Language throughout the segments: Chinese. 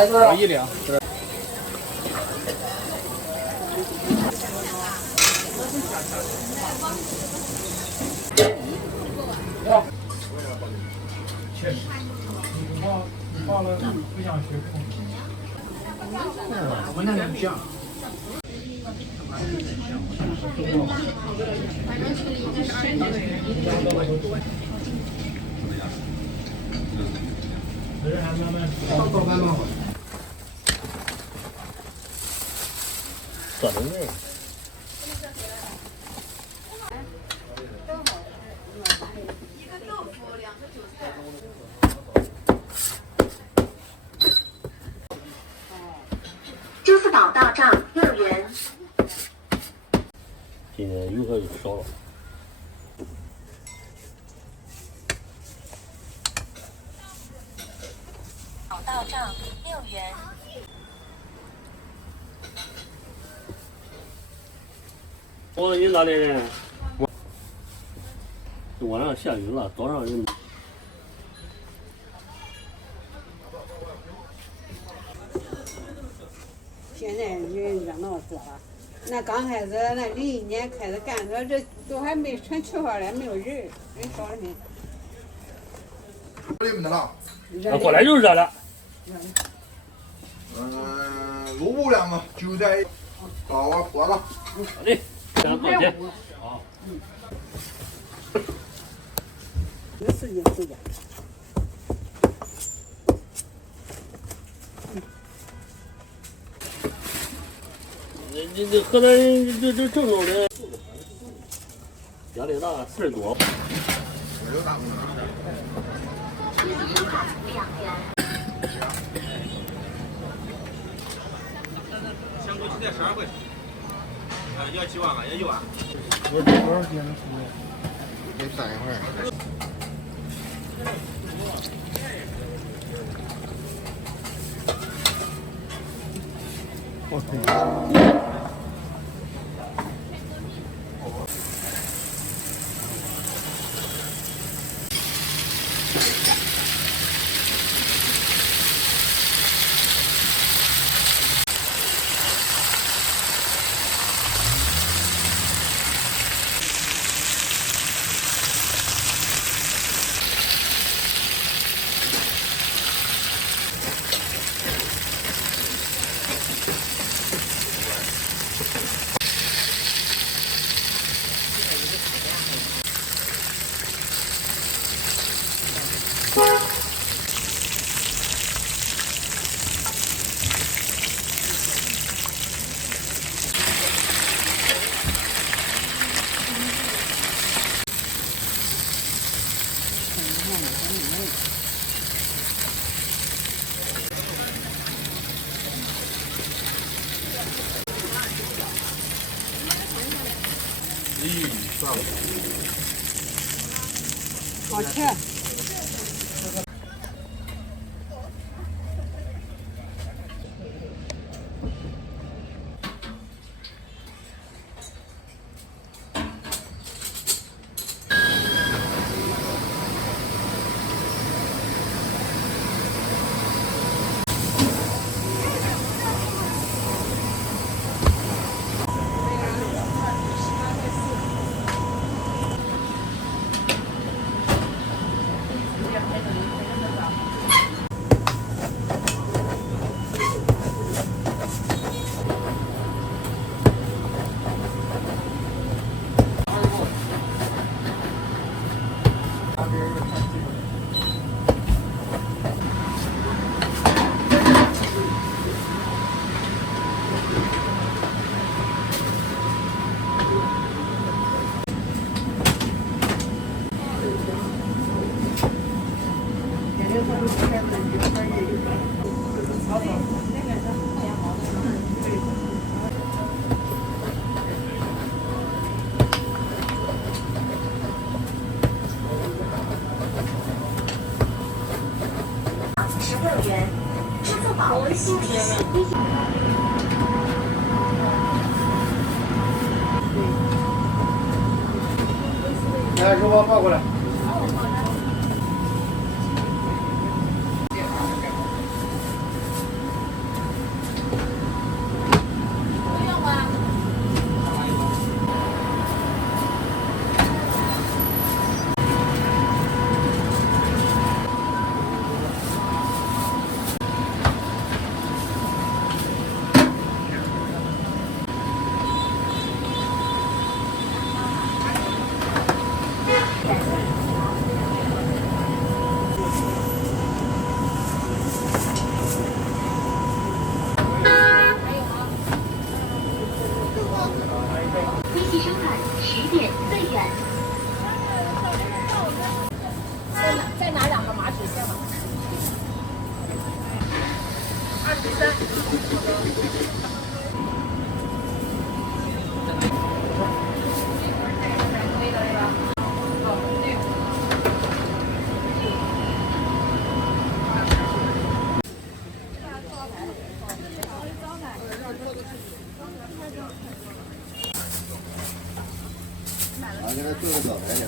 我一两。确实，你报了不想学空。我那个不像。人还慢慢怎么呢？支付宝到账6元。今天游客就少了。到账6元。我你哪里人？晚上下雨了，早上人。现在人热闹多了，那刚开始那01年开始干这都还没全缺号嘞，没有人，人少得很。热的了。过来就热了。萝卜两个，韭菜，搞啊活了。好嘞，这样多钱？好。有时间。这河南人这郑州的压力大，事儿多。香菇鸡蛋12块，要几碗啊？要1碗。我多少钱的时间？给等一会儿。我天！好吃。16元，支付宝微信提醒。来，肉包抱过来。微信收款10点4元。再拿2个麻纸线吧。23。俺给他做个早餐去啊。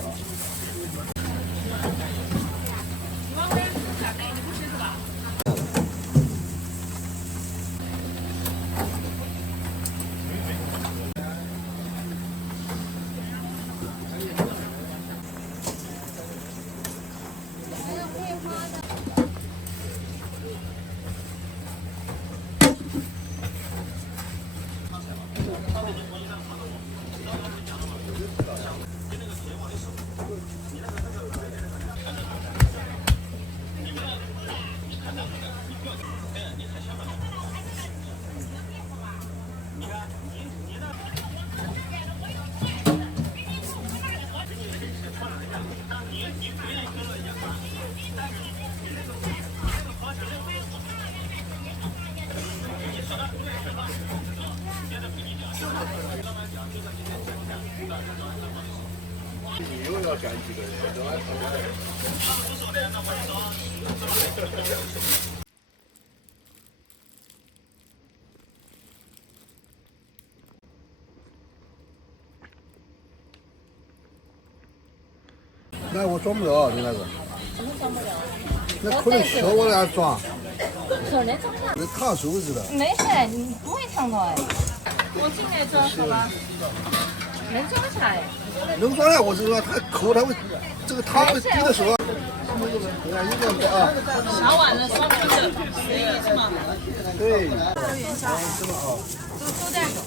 你又要赶几个人，都还跑来。那我装不了，你那个。怎么装不了？那可能需要我来装。可能装不了。那烫手指的。没事，你不会烫到哎。我进来装好吗？能装起来。能装呀，我是说它抠它会，这个汤会滴的时候。小碗的双拼的11是吗？对。元宵，都带走。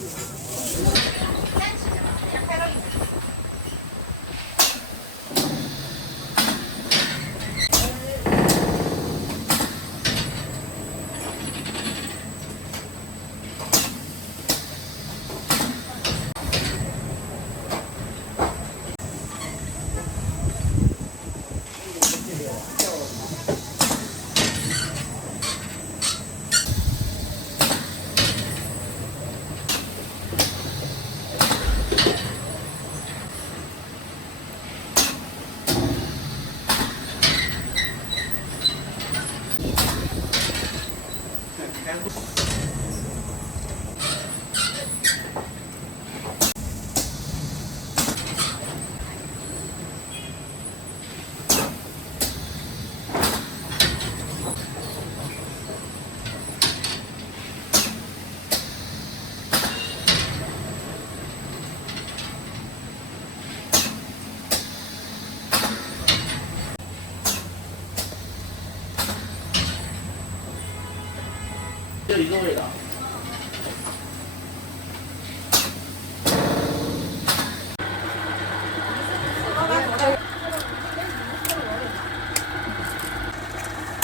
就一个味道。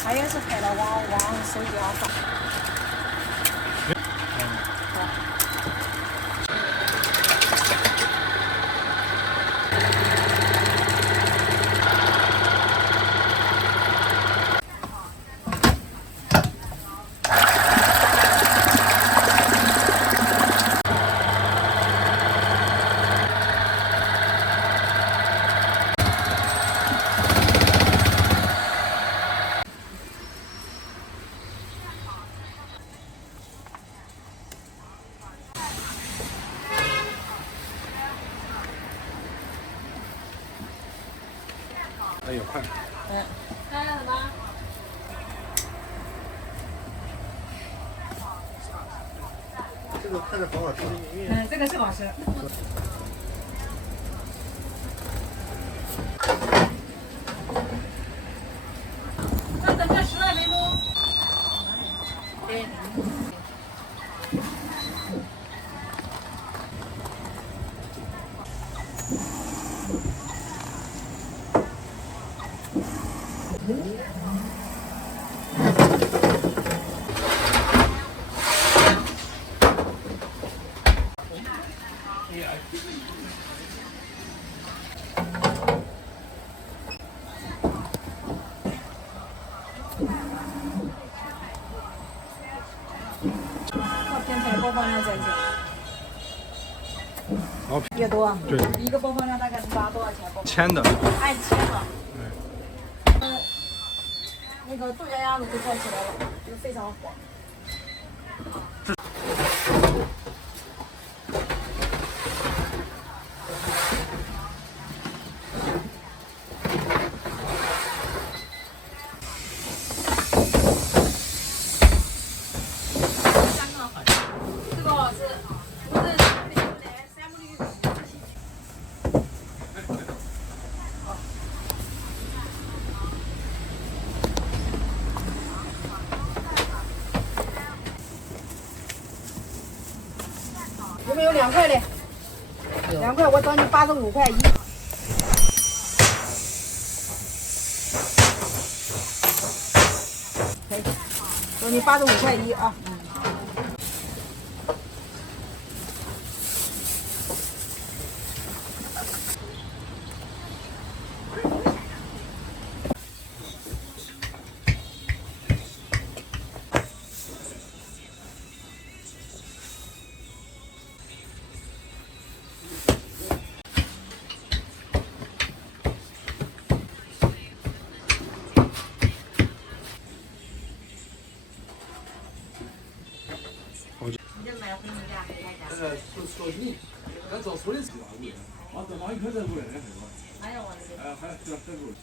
他也是拍了往手机上发。哎呦，快！看什么？这个看着好好吃。这个是好吃。那等下10来分钟。对。照片拍播放量再减。好，越多。对。一个播放量大概是多少钱？签的。按签的。对。那个杜家鸭子都做起来了，就非常火。这个好吃，不是三不绿。有没有2块的？2块，我找你85块一。可以，找你85块一啊。说你，俺找村里是吧？我等忙一块再过来的，还有我的。还这再过来。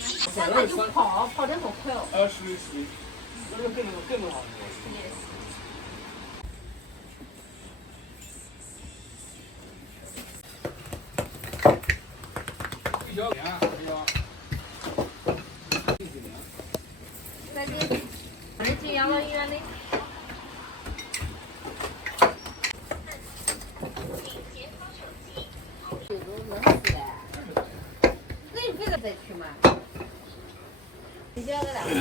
现在就跑得好快哦。是，这个更好。再见。你进养老院的。再去嘛？你叫个哪？你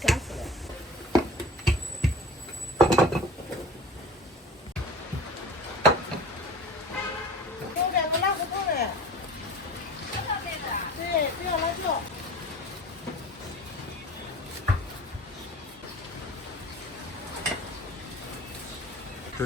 想吃的？有点个辣胡同的。对，不要辣椒。对。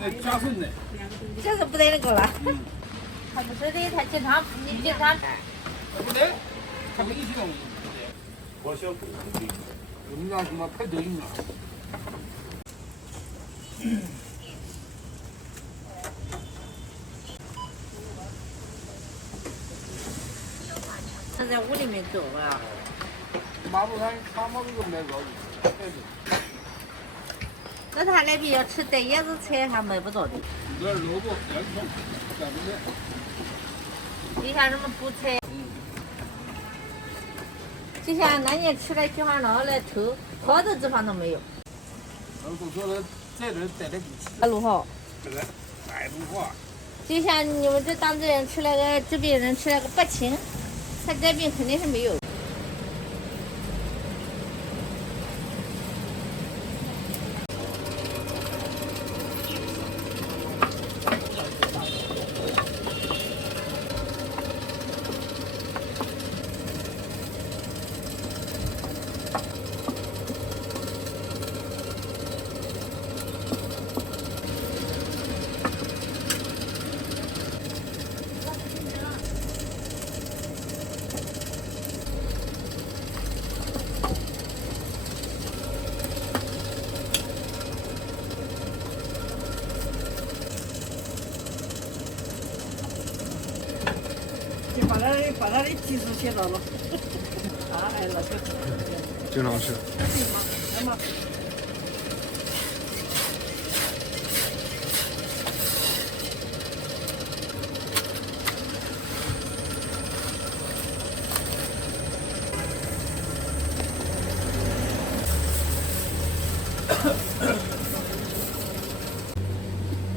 那加分的。这个不得那个了。他不是的，他经常你经常。不得，他不一定。我小狗。我们家什么排队呢？他在屋里面走了。马路上他马路都卖高的。那他那边要吃带叶子菜还买不着的。这萝卜、洋葱，干不的。你像什么菠菜，就像那年吃的菊花脑来偷，好多地方都没有。都说了，在这待的不起。路好。这个大路化。就像你们这当地人吃那个，这边人吃那个白青，他这边肯定是没有。把他的技术学到了，哎了，经常吃。来嘛。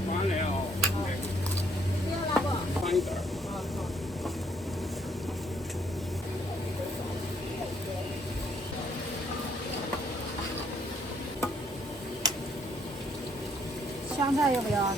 完了。放一点。香菜要不要？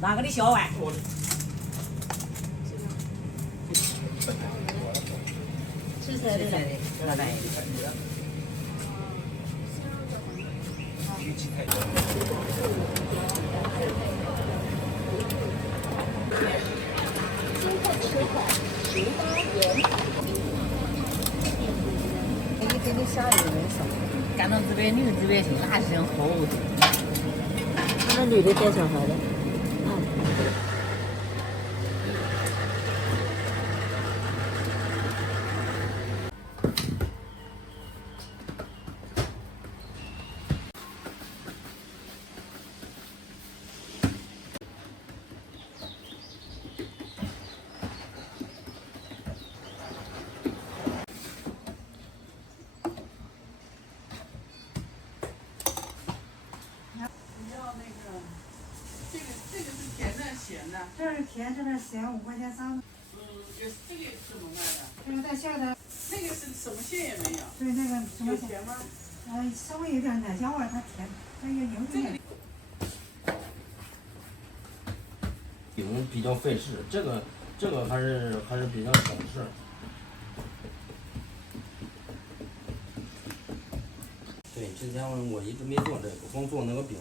哪个的小碗？吃菜的来，老板。你给你下一人少，干到这边女这边去，那是好的。那女的带小孩的。这是甜，这边咸，5块钱3个。这个怎么卖的？这个在下的。那个是什么馅也没有。对，那个什么甜吗？稍微有点奶香味，它甜，它也有点。饼比较费事，这个还是比较省事。对，之前我一直没做这个，光做那个饼。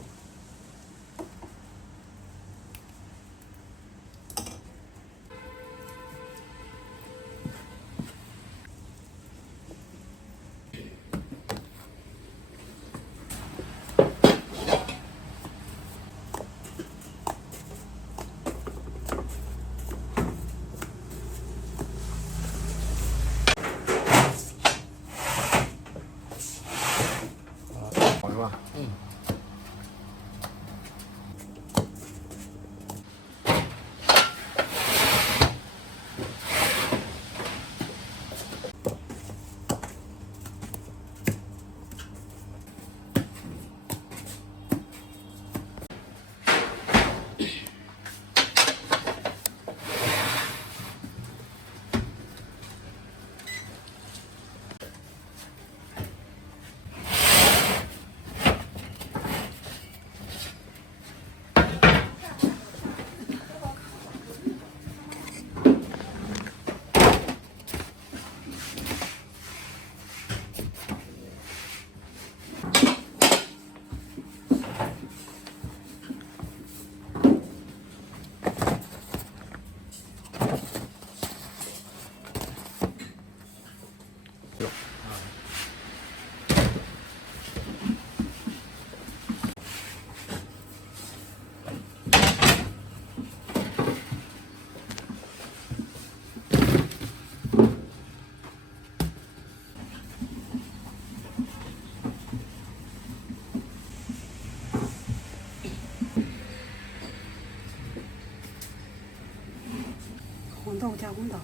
红豆加红豆。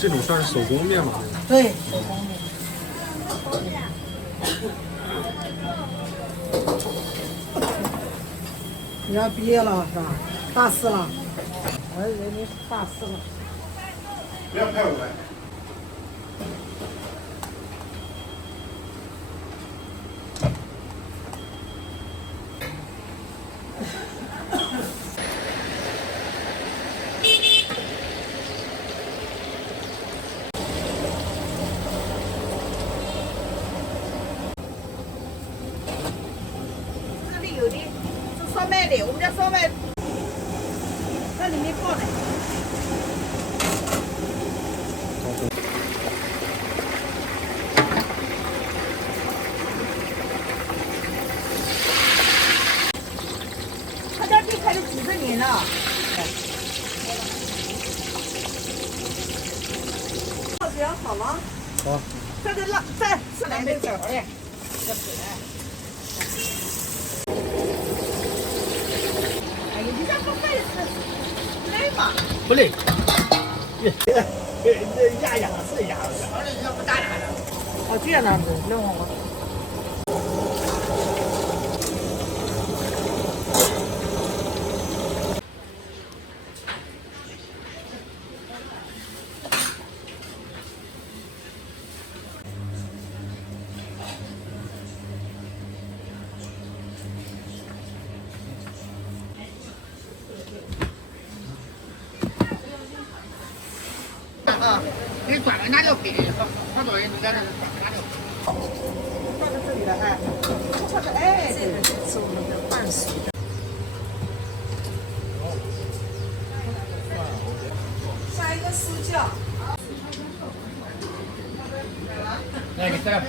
这种算是手工面吗？对，手工面。你要毕业了是吧？大四了。我以为你是大四了。不要拍我来。这里有的是烧麦的，我们家烧麦，这里面放的。他家店开了几十年了。这样好吗？好。这个辣，再来点枣嘞。哎呀，你家不累是累吗？不累。压是压，要不大压的。哦，这样子，弄我。你转了那就给他多人，你在那转了那就。放在这里了，哎，或者哎，这个是我们的拌水的。下一个私教。那个再拍。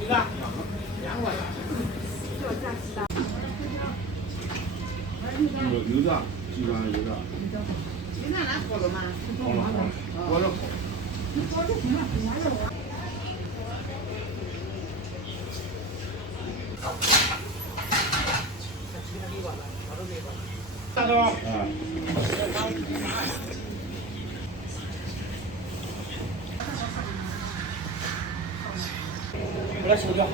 一个2块。有的，基本上有的。现在来好了吗？好了，我这好。你好就行了，哪有我？大哥。给他收掉。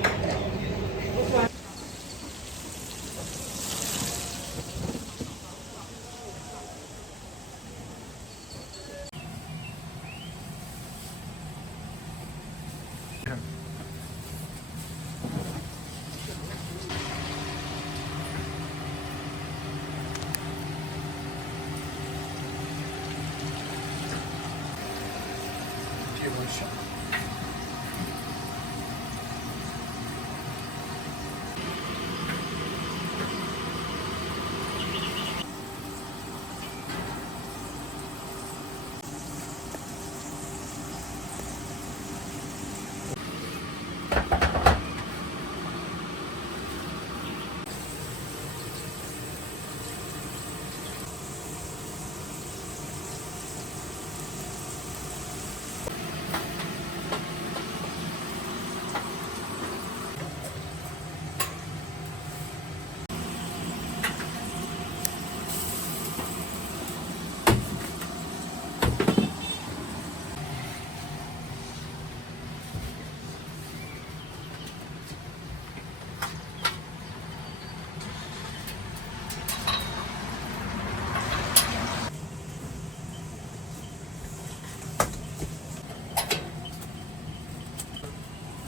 香。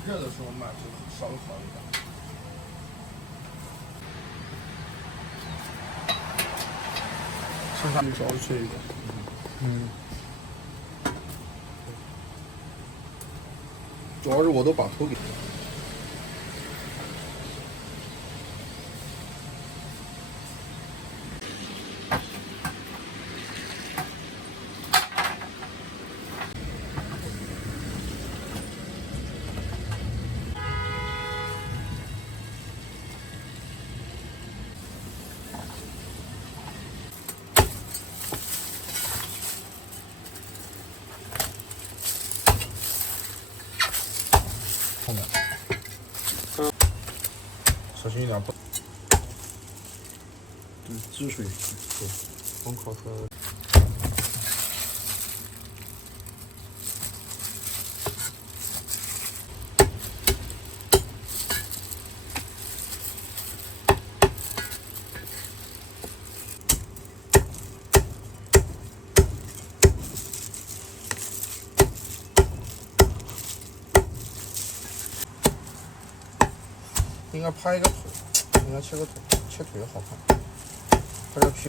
热的时候买就稍微好一点。身上稍微脆一点。主要是我都把头给。后面，小心一点，不。汁水，对，刚烤出来的。应该拍一个腿，应该切个腿，切腿好看。拍个皮。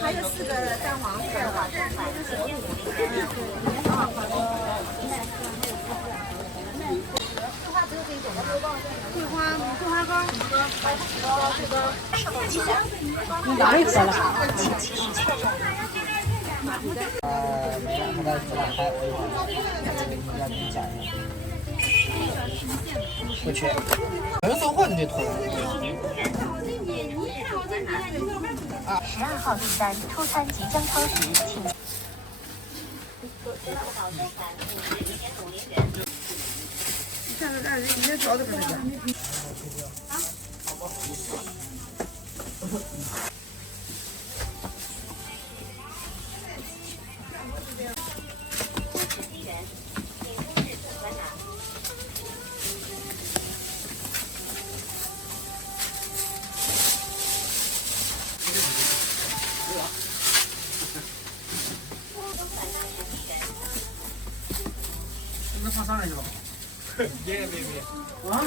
还有4个蛋黄粉吧。桂花糕，你哪里喝了？不缺。能送货你得囤。12号订单出餐即将超时，请。下次咱人家找的不是这。那上上来去吧。别。啊？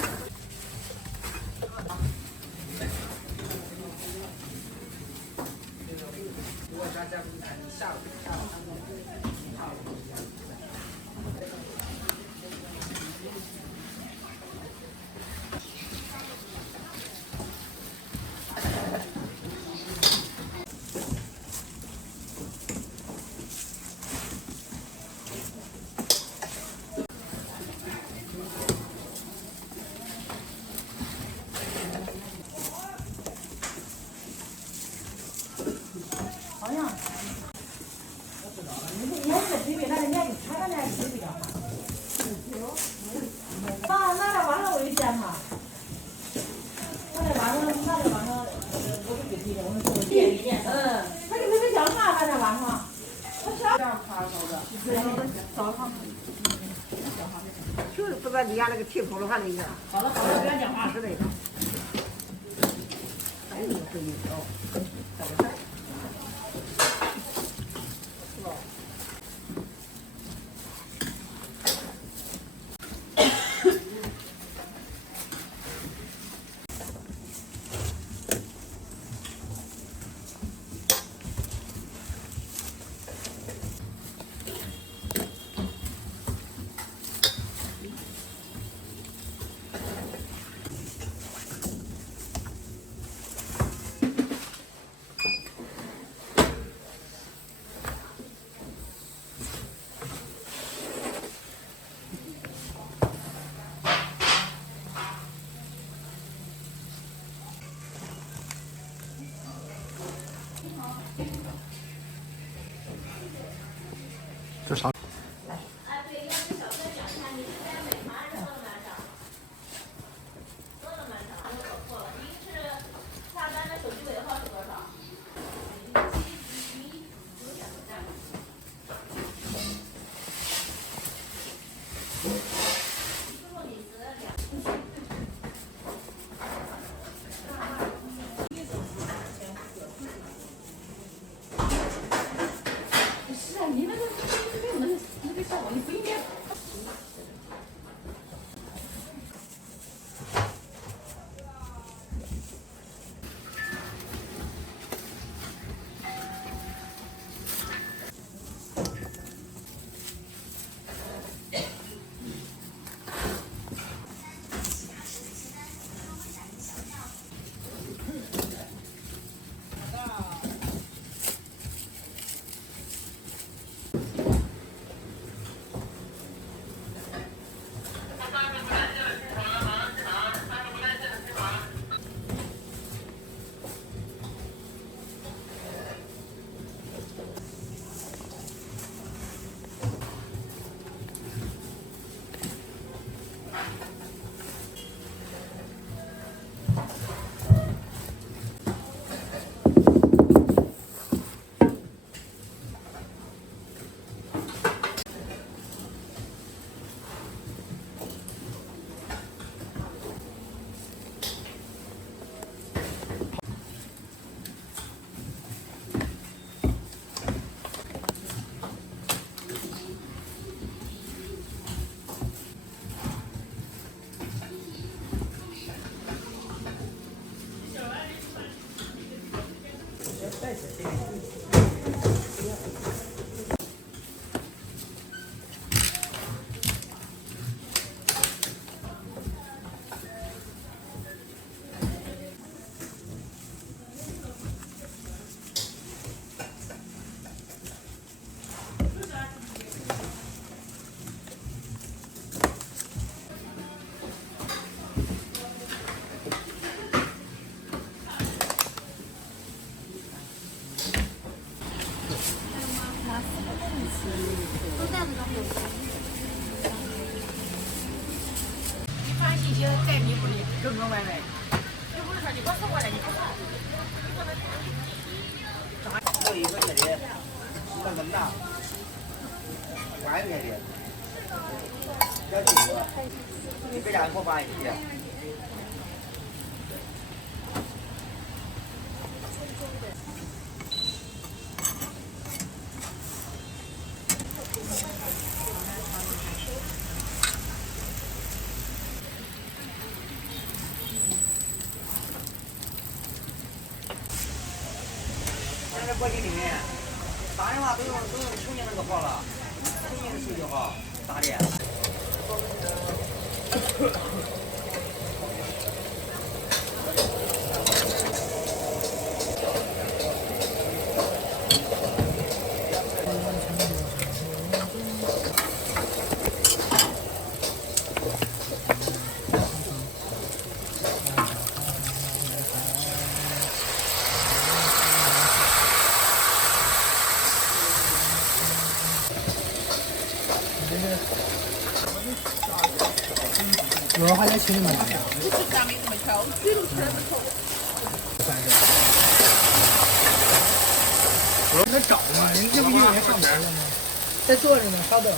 就是不知道你家那个气口的话那个，好了，不要讲话之类的。哎呦，这一条，找个菜。这啥？这一个月的，那么大，外面的，要这个，你给家给我发一些。现在过去里面打电话都用重庆那个号了，重庆的手机号打的。有人还在群里面。我在找呢，人这不有人上班了吗？在坐着呢，稍等啊。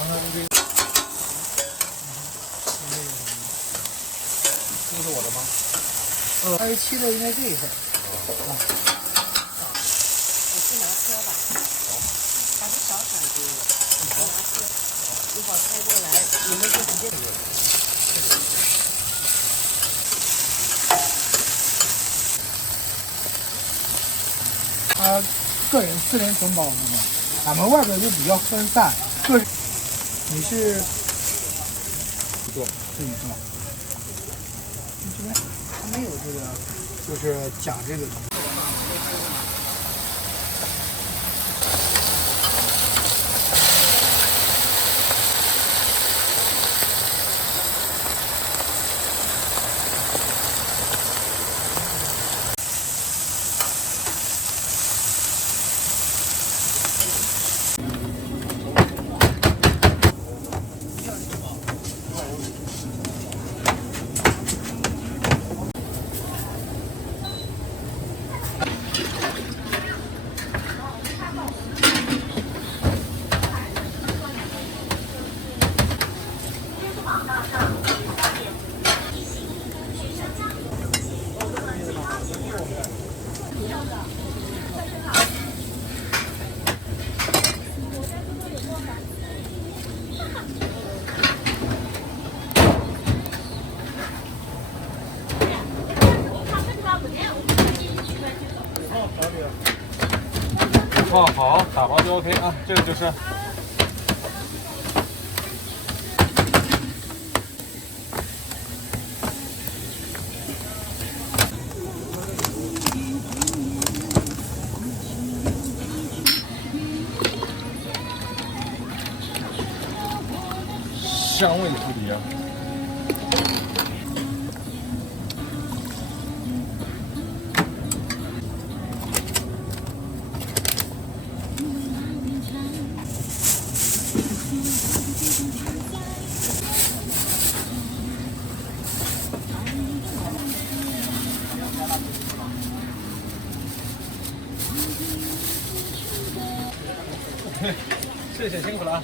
这是我的吗27的应该这一份。我去拿车吧。把这小铲给我，你拿车，一会儿开过来，你们就直接。他个人私人承包的嘛，俺们外边就比较分散。你是做自己做？你这边还没有这个，就是讲这个东西。泡好，打包就 OK 啊，这个就是。香味无敌啊！谢谢，辛苦了啊！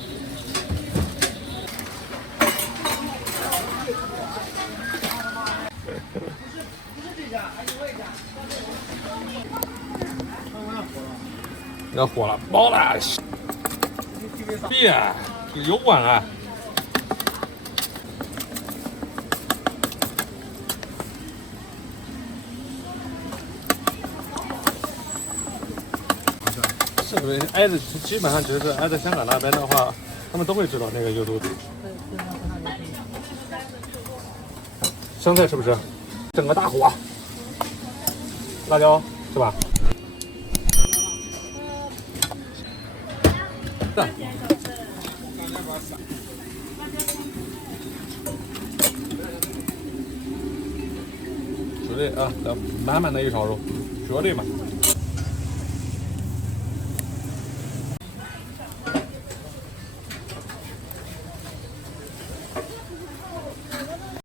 要火了，爆了！别，有碗啊！是不是挨着？基本上就是挨着香港那边的话，他们都会知道那个油肚子。香菜是不是？整个大火，辣椒是吧？蛋。绝对啊，满满的一勺肉，绝对满。